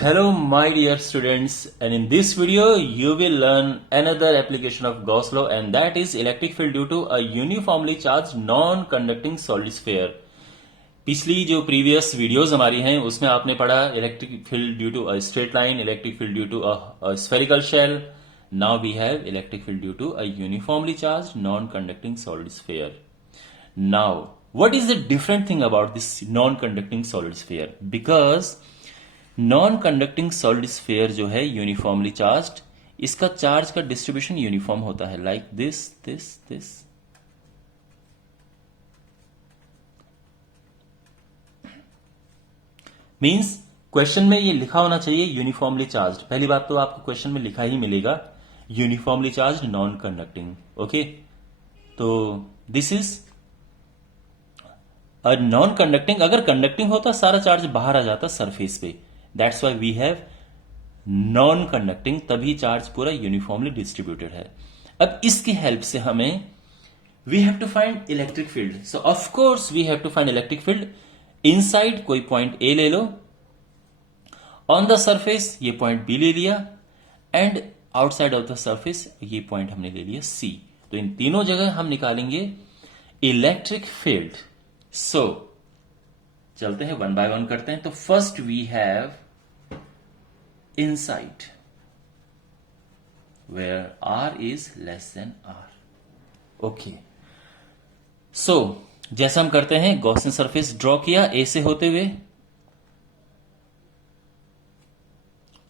Hello my dear students, and in this video you will learn another application of Gauss law, and that is electric field due to a uniformly charged non-conducting solid sphere. पिछली जो previous videos हमारी हैं उसमें आपने पढ़ा electric field due to a straight line, electric field due to a spherical shell. Now we have electric field due to a uniformly charged non-conducting solid sphere. Now, what is the different thing about this non-conducting solid sphere? Because non conducting solid sphere जो है uniformly charged, इसका charge का distribution uniform होता है, like this this this. Means question में ये लिखा होना चाहिए यूनिफॉर्मली चार्ज्ड. पहली बात तो आपको क्वेश्चन में लिखा ही मिलेगा uniformly charged non conducting. Okay, तो this is a non conducting. अगर कंडक्टिंग होता सारा चार्ज बाहर आ जाता सरफेस पे. That's why we have non conducting, तभी चार्ज पूरा यूनिफॉर्मली डिस्ट्रीब्यूटेड है. अब इसकी हेल्प से हमें we have to find electric field. So of course we have to find electric field. Inside कोई पॉइंट ए ले लो, ऑन द सरफेस ये पॉइंट बी ले लिया, and outside of the surface ये पॉइंट हमने ले लिया सी. तो इन तीनों जगह हम निकालेंगे इलेक्ट्रिक फील्ड. सो चलते हैं वन बाय वन करते हैं. तो first we have inside where r is less than r. Okay, so जैसा हम करते हैं गॉसियन सरफेस ड्रॉ किया ए से होते हुए.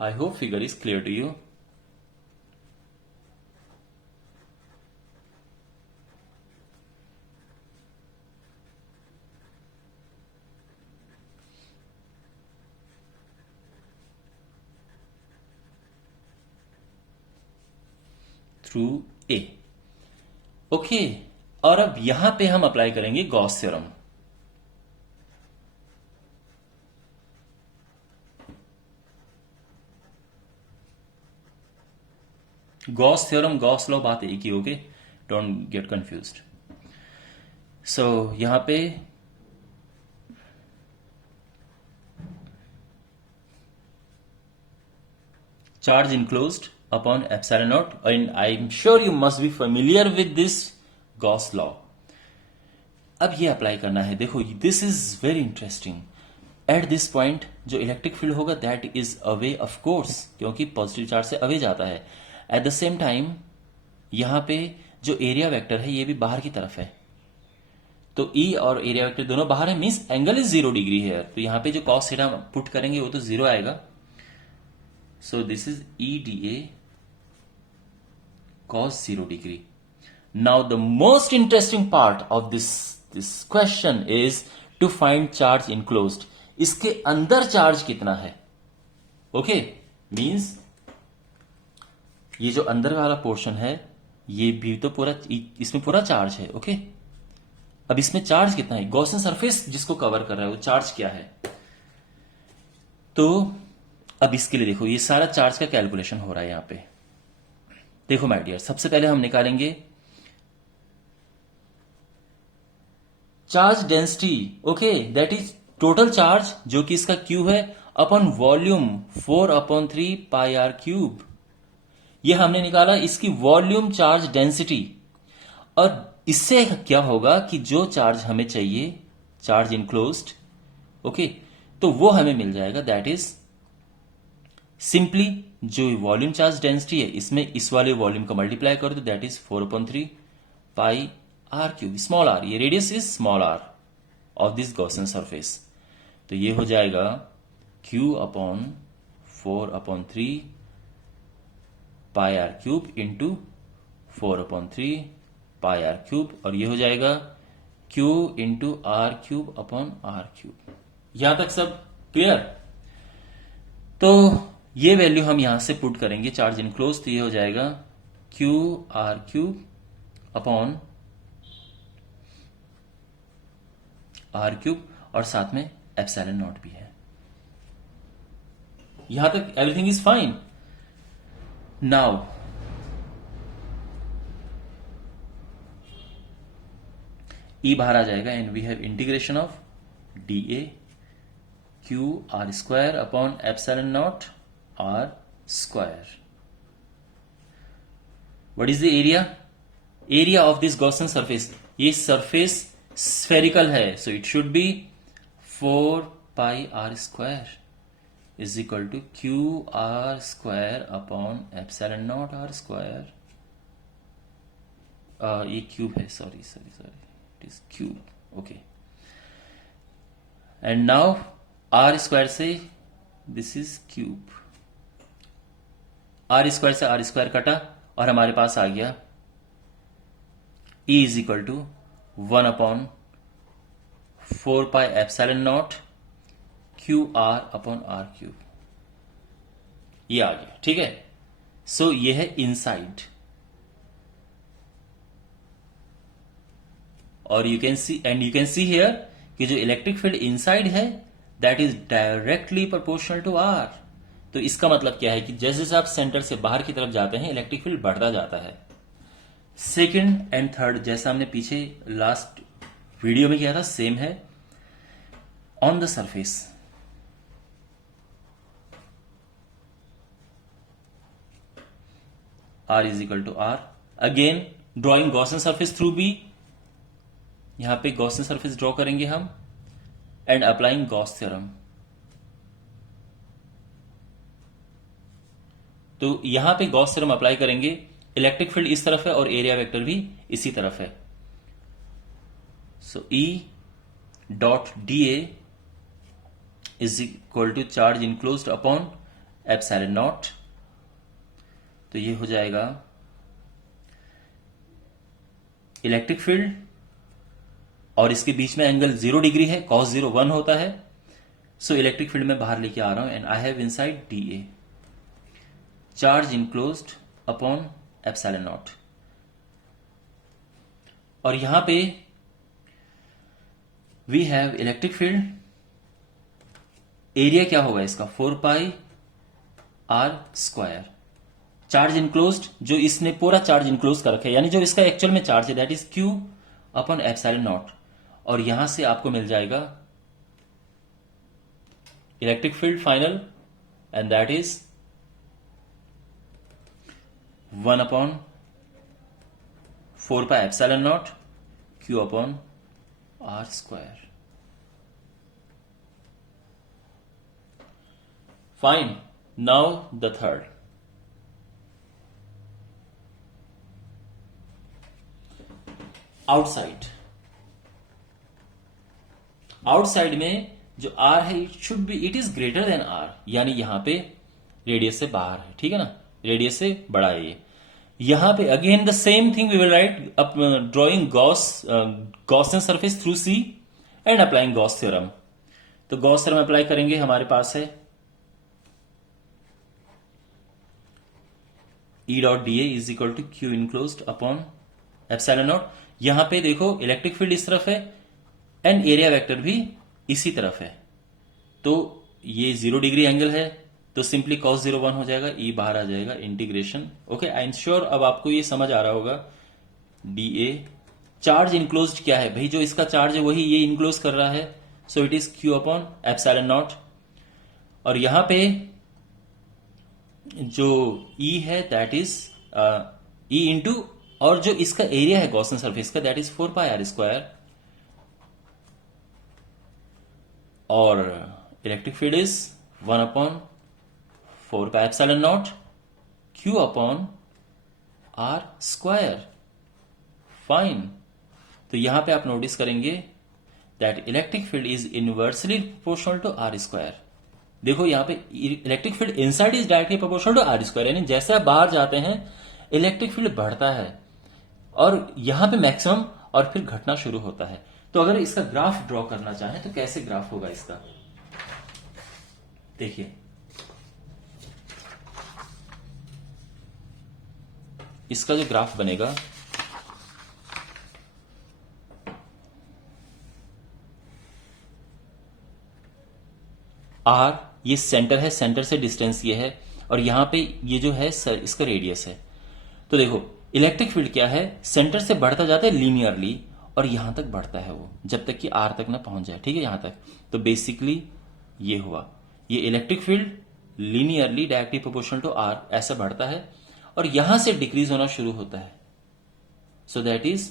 I hope figure is clear to you. Through A. Okay, और अब यहां पे हम अप्लाई करेंगे Gauss theorem. Gauss theorem, Gauss law, बात एक ही. Okay, don't get confused. So यहां पे charge enclosed upon epsilon naught, and I'm sure you must be familiar with this Gauss law. अब ये अप्लाई करना है. देखो, this is very interesting. At this point जो इलेक्ट्रिक फील्ड होगा that is away, of course, क्योंकि positive charge से away जाता है. एट द सेम टाइम यहां पे जो एरिया वेक्टर है ये भी बाहर की तरफ है. तो ई और एरिया वेक्टर दोनों बाहर है, मीन्स एंगल इज 0 डिग्री है. तो यहां पे जो कॉस थीटा पुट करेंगे वो तो 0 आएगा. So this is EDA cos 0 degree. Now the most interesting part of this question is to find charge enclosed. इसके अंदर चार्ज कितना है? Okay, means ये जो अंदर वाला पोर्शन है ये भी तो पूरा, इसमें पूरा चार्ज है. ओके, अब इसमें चार्ज कितना है? गॉसियन सरफेस जिसको कवर कर रहा है वो चार्ज क्या है? तो अब इसके लिए देखो, ये सारा चार्ज का कैलकुलेशन हो रहा है यहां पे. देखो माय डियर, सबसे पहले हम निकालेंगे charge density. Okay, that is total charge जो कि इसका क्यू है upon volume 4/3 pi are cube. ये हमने निकाला इसकी वॉल्यूम चार्ज डेंसिटी. और इससे क्या होगा कि जो चार्ज हमें चाहिए, चार्ज इनक्लोज्ड, ओके, तो वो हमें मिल जाएगा. दैट इज सिंपली जो वॉल्यूम चार्ज डेंसिटी है इसमें इस वाले वॉल्यूम का मल्टीप्लाई कर दो, that is 4/3 pi are cube. Small R, ये radius is small R of this Gaussian surface. तो ये हो जाएगा Q upon 4/3 pi are cube into 4/3 pi are cube, और ये हो जाएगा Q into R cube upon are cube. यहां तक सब क्लियर? तो ये वैल्यू हम यहां से पुट करेंगे चार्ज इनक्लोज. तो ये हो जाएगा q r cube upon are cube, और साथ में एप्सिलॉन नॉट भी है. यहां तक everything is fine. Now e बाहर आ जाएगा, and we have integration of d a q r square upon epsilon naught are square. What is the area? Area of this Gaussian surface. ये surface spherical है, so it should be 4 pi are square is equal to q r square upon epsilon naught are square. ये cube है, sorry it is cube. Okay, and now R square से this is cube. R square से R square कटा और हमारे पास आ गया E is equal to 1 upon 4 pi epsilon naught Q R upon are cube. ये आ गया, ठीक है. सो ये है इनसाइड, और यू कैन सी हियर कि जो इलेक्ट्रिक फील्ड इनसाइड है that is directly proportional to r. तो इसका मतलब क्या है कि जैसे जैसे आप सेंटर से बाहर की तरफ जाते हैं इलेक्ट्रिक फील्ड बढ़ता जाता है. सेकंड एंड थर्ड जैसा हमने पीछे लास्ट वीडियो में किया था सेम है. On the surface r is equal to r. Again drawing Gaussian surface through b. यहां पे गॉसियन सरफेस ड्रॉ करेंगे हम एंड अप्लाइंग गॉस थ्योरम. तो यहां पे गॉस थ्योरम अप्लाई करेंगे. इलेक्ट्रिक फील्ड इस तरफ है और एरिया वेक्टर भी इसी तरफ है. So E dot dA is equal to charge enclosed upon epsilon naught. तो ये हो जाएगा इलेक्ट्रिक फील्ड, और इसके बीच में एंगल 0 डिग्री है, cos 0 1 होता है. सो इलेक्ट्रिक फील्ड में बाहर लेके आ रहा हूं and I have inside dA charge enclosed upon epsilon naught. और यहां पे we have electric field. Area क्या होगा इसका? 4 pi are square. Charge enclosed, जो इसने पूरा चार्ज इनक्लोज कर रखा है, यानी जो इसका एक्चुअल में चार्ज है that is q upon epsilon naught. और यहां से आपको मिल जाएगा electric field final and that is 1 upon 4 pi epsilon naught Q upon are square. Fine. Now the third. Outside. Outside में जो आर है it is greater than r, यानी यहां पे रेडियस से बाहर है, ठीक है ना, रेडियस से बड़ा है ये. यहां पे again the same thing we will write drawing Gaussian surface through c and applying Gauss theorem. तो गॉस थ्योरम अप्लाई करेंगे. हमारे पास है E dot dA is equal to q enclosed upon epsilon naught. यहां पे देखो इलेक्ट्रिक फील्ड इस तरफ है एंड एरिया वेक्टर भी इसी तरफ है. तो ये 0 डिग्री एंगल है, तो सिंपली cos 0 1 हो जाएगा, E बाहर आ जाएगा, integration. Okay, I am sure अब आपको ये समझ आ रहा होगा. dA चार्ज इनक्लोज्ड क्या है भाई? जो इसका चार्ज है वही ये इनक्लोज कर रहा है, so it is q upon epsilon naught. और यहां पे जो E है दैट इज E इंटू, और जो इसका एरिया है गॉसियन सरफेस का that is 4 pi are square. और electric field is 1 upon 4 pi epsilon naught Q upon are square. Fine. तो यहां पे आप नोटिस करेंगे that electric field is inversely proportional to are square. देखो यहां पे electric field inside is directly proportional to are square, यानी जैसे आप बाहर जाते हैं इलेक्ट्रिक फील्ड बढ़ता है और यहां पे मैक्सिमम और फिर घटना शुरू होता है. तो अगर इसका ग्राफ ड्रॉ करना चाहें तो कैसे ग्राफ होगा इसका? देखिए, इसका जो ग्राफ बनेगा आर, ये सेंटर है, सेंटर से डिस्टेंस ये है, और यहां पे ये जो है इसका रेडियस है. तो देखो इलेक्ट्रिक फील्ड क्या है, सेंटर से बढ़ता जाता है लीनियरली और यहां तक बढ़ता है वो जब तक कि आर तक ना पहुंच जाए, ठीक है, यहां तक. तो बेसिकली ये हुआ, ये electric field linearly directly proportional to r ऐसे बढ़ता है और यहां से डिक्रीज होना शुरू होता है. So that is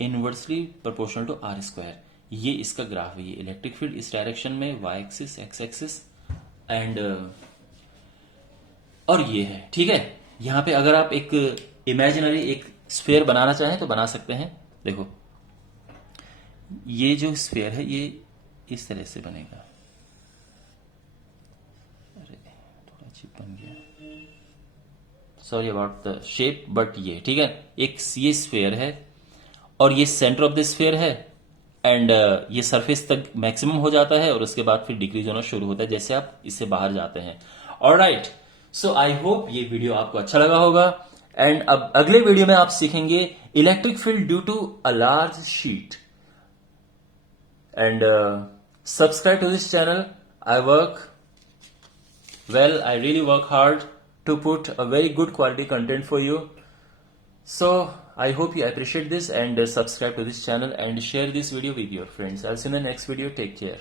inversely proportional to are square. ये इसका ग्राफ है. ये इलेक्ट्रिक फील्ड इस डायरेक्शन में y axis x axis and और ये है. ठीक है. यहां पे अगर आप एक इमेजिनरी एक स्फीयर बनाना चाहें तो बना सकते हैं. देखो ये जो स्फीयर है ये इस तरह से बनेगा. अरे थोड़ा चिप बन गया, sorry about the shape, but ये ठीक है. एक ये स्फीयर है और ये सेंटर ऑफ द स्फीयर है एंड ये सरफेस तक मैक्सिमम हो जाता है और उसके बाद फिर डिक्रीज होना शुरू होता है जैसे आप इससे बाहर जाते हैं. ऑलराइट, सो आई होप ये वीडियो आपको अच्छा लगा होगा. एंड अब अगले वीडियो में आप सीखेंगे electric field due to a large sheet. And subscribe to this channel. I work well, I really work hard to put a very good quality content for you. So I hope you appreciate this and subscribe to this channel and share this video with your friends. I'll see you in the next video. Take care.